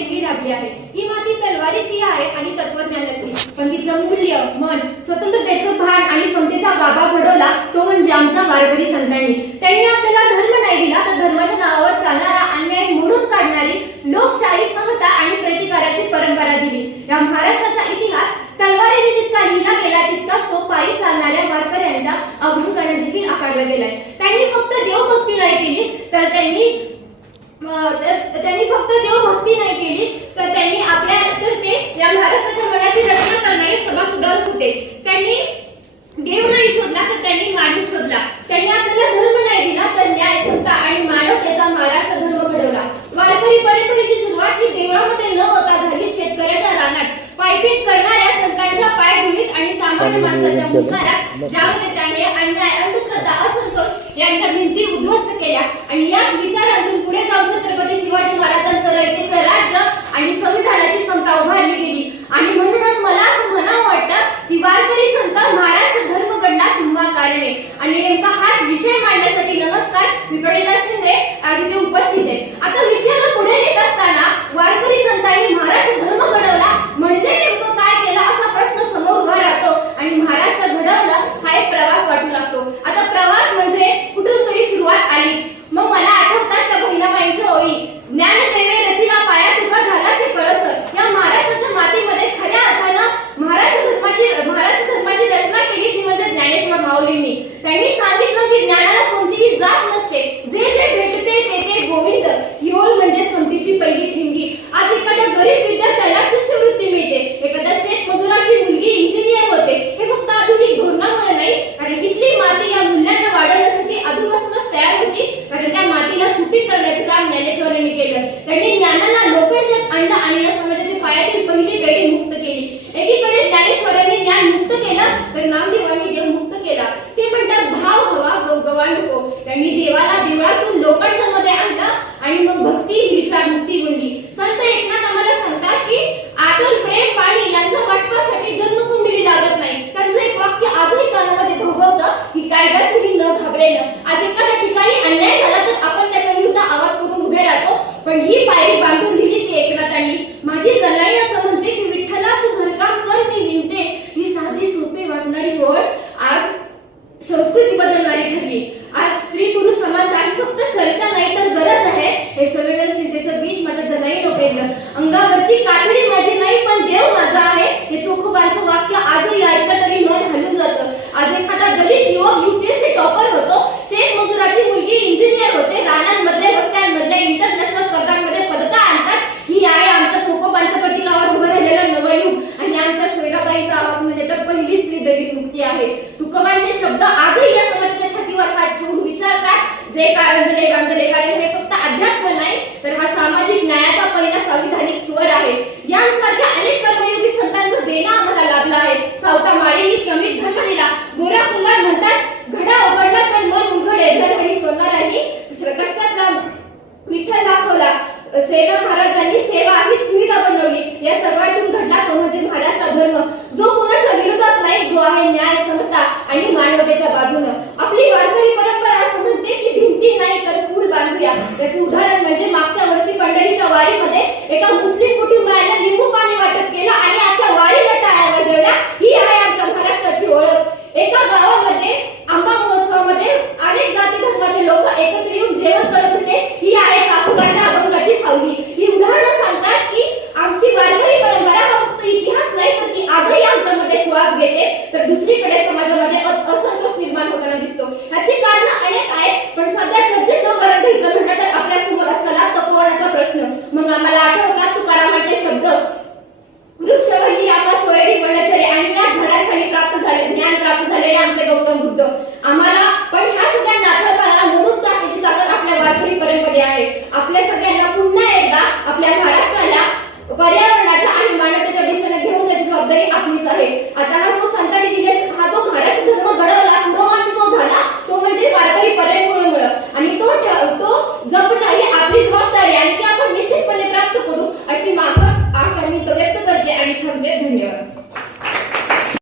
ठिणगी लागली आहे. ही माती तलवारीची आहे आणि तत्वज्ञानाची, पण तिचं मूल्य, मन, स्वतंत्रतेचं भान आणि समतेचा गाभा घडवला तो म्हणजे आमच्या वारकरी संतांनी. त्यांनी आपल्याला धर्म नाही दिला तर धर्माच्या नावावर चालणारा अन्याय मोडून काढणारी लोकशाही, समता आणि प्रतिकाराची परंपरा दिली. या महाराष्ट्राचा इतिहास तलवारीने जितका लिहिला गेला तितकाच तो पायी चालणाऱ्या वारकऱ्यांच्या अभंगाने देखील आकारला गेलाय. त्यांनी फक्त देवभक्ती नाही केली तर त्यांनी आपल्या तर ते या महाराष्ट्राच्या मनाची रचना करणारे सभासुधारक होते. त्यांनी देव नाही शोधला तर त्यांनी माणूस शोधला. त्यांनी आपल्याला धर्म नाही दिला तर न्याय, समता आणि मानवतेचा महाराष्ट्र धर्म घडवला. वारकरी परंपरेची सुरुवात ही देवळामध्ये न होता झाली शेतकऱ्याच्या रानात पायपीट करणाऱ्या संतांच्या पायधुळीत आणि सामान्य माणसाच्या हुंकारात, ज्यामध्ये त्यांनी अन्याय, अंधश्रद्धा, असंतोष यांच्या भिंती उद्ध्वस्त केल्या आणि याच विचारातून पुढे जाऊन छत्रपती शिवाजी महाराजांचं रयतेचं राज्य आणि संविधानाची समता उभारली गेली. आणि म्हणूनच मला असं म्हणावं वाटतं की वारकरी संत महाराष्ट्र धर्म घडला किंवा कारणे. आणि नेमका हाच विषय मांडण्यासाठी नमस्कार, मी प्रणिता शिंदे आज इथे उपस्थित आहे. आता विषयाला पुढे नेत असताना वारकरी संतांनी महाराष्ट्र धर्म घडवला म्हणजे नेमकं काय केलं असा प्रश्न समोर उभा राहतो आणि महाराष्ट्र घडवणं हा एक प्रवास वाटू लागतो. आता प्रवास म्हणजे कुठून तरी सुरुवात आलीच. मग मला आठवतात त्या बहिणाबाईंच्या ओळी, ज्ञानदेवे रचिला पाया तुका झालाच हे कळस. या महाराष्ट्राच्या मातीमध्ये खऱ्या अर्थानं महाराष्ट्र धर्माची रचना केली ती म्हणजे ज्ञानेश्वर माऊलींनी. त्यांनी सांगितलं की ज्ञानाला कोणतीही जात नसते, जे जे भेटते ते ते गोविंद. ही ओळ म्हणजे समतीची पहिली ठिणगी. आज एखाद्या गरीब विद्यार्थ्याला शिष्यवृत्ती मिळते, एखाद्या शेतमजुराची मुलगी इंजिनियर होते. हे फक्त आधुनिक धोरणामुळे नाही, कारण इथली माती या मूल्यांना वाढवण्यासाठी आधीपासूनच तयार होती, कारण त्या मातीला सुपीक करण्याचं काम ज्ञानेश्वरांनी केलं. त्यांनी ज्ञानाला लोकांच्यात आणलं आणि या समाजाच्या पायातील पहिली बेडी मुक्त केली. एकीकडे ज्ञानेश्वरांनी ज्ञान मुक्त केलं तर नामदेवांनी देव मुक्त केला. ते म्हणतात भाव हवा गवगवा नको. त्यांनी देवाला देवळातून लोकांच्या मध्ये आणलं आणि मग भक्ती विचार मुक्ती बनली. संत एकनाथ आम्हाला सांगतात की आतून प्रेम पाणी यांच्या वाटपासाठी जन्मकुंडली लागत नाही. त्यांचं एक वाक्य आजही कानामध्ये भोगवतं की काय गं न घाबरेन. आज एखाद्या ठिकाणी अन्याय झाला तर आपण त्याच्या विरुद्ध आवाज करून उभे राहतो, पण ही पायरी बांधून दिली ती एकनाथांनी. माझी जनाई असं म्हणते की विठ्ठला तू घरकाम कर मी विनते. ही साधी सोपी वाटणारी ओळ आज संस्कृती बदलणारी ठरली. आज स्त्री पुरुष समानता ही फक्त चर्चा नाही तर गरज आहे. हे संवेदनशीलतेचं बीज माझ्या जनाईनं पेरलं. अंगावरची कातडी माझी नाही पण देव माझा आहे. हे चोखोबांचं वाक्य आजही ऐकलं तरी मन हलून जातं. आज एखादा दलित युवक युपीएससी टॉपर होतो, शेतमजुराची मुलगी इंजिनियर होते, रानांमधले वस्त्यांमधल्या इंटरनॅशनल स्पर्धांमध्ये पदकं आणतात. ही आहे आमच्या चोखोबांच्या पटिकावर उभं राहिलेलं नवयुग. आणि आमच्या सोयराबाईचा आवाज म्हणजे तर पहिली स्त्री दलित मुक्ती आहे. तुकोबांचे शब्द आजही या समाजाच्या छातीवर हात ठेवून विचारतात, जे कारंजले गांजले. कारण हे फक्त अध्यात्म नाही तर हा सामाजिक न्यायाचा पहिला संविधानिक स्वर आहे. यांसारख्या अनेक कर्मयोगी संतांचं देणं आम्हाला लाभलं आहे. सावता माळेंनी श्रमिक धर्म दिला. गोरा कुंभार म्हणतात घडा उघडला तर मन उघडे. हरी सोनारांनी कष्टातला विठ्ठल दाखवला. सेना महाराजांनी सेवा ही सुविधा बनवली. या सर्वातून घडला तो म्हणजे महाराष्ट्र धर्म, जो कोणाच्या विरोधात नाही, जो आहे न्याय, समता आणि मानवतेच्या बाजूनं. आपली वारकरी परंपरा असं म्हणते की भिंती नाही तर पूल बांधूया. त्याचं उदाहरण म्हणजे मागच्या वर्षी पंढरीच्या वारी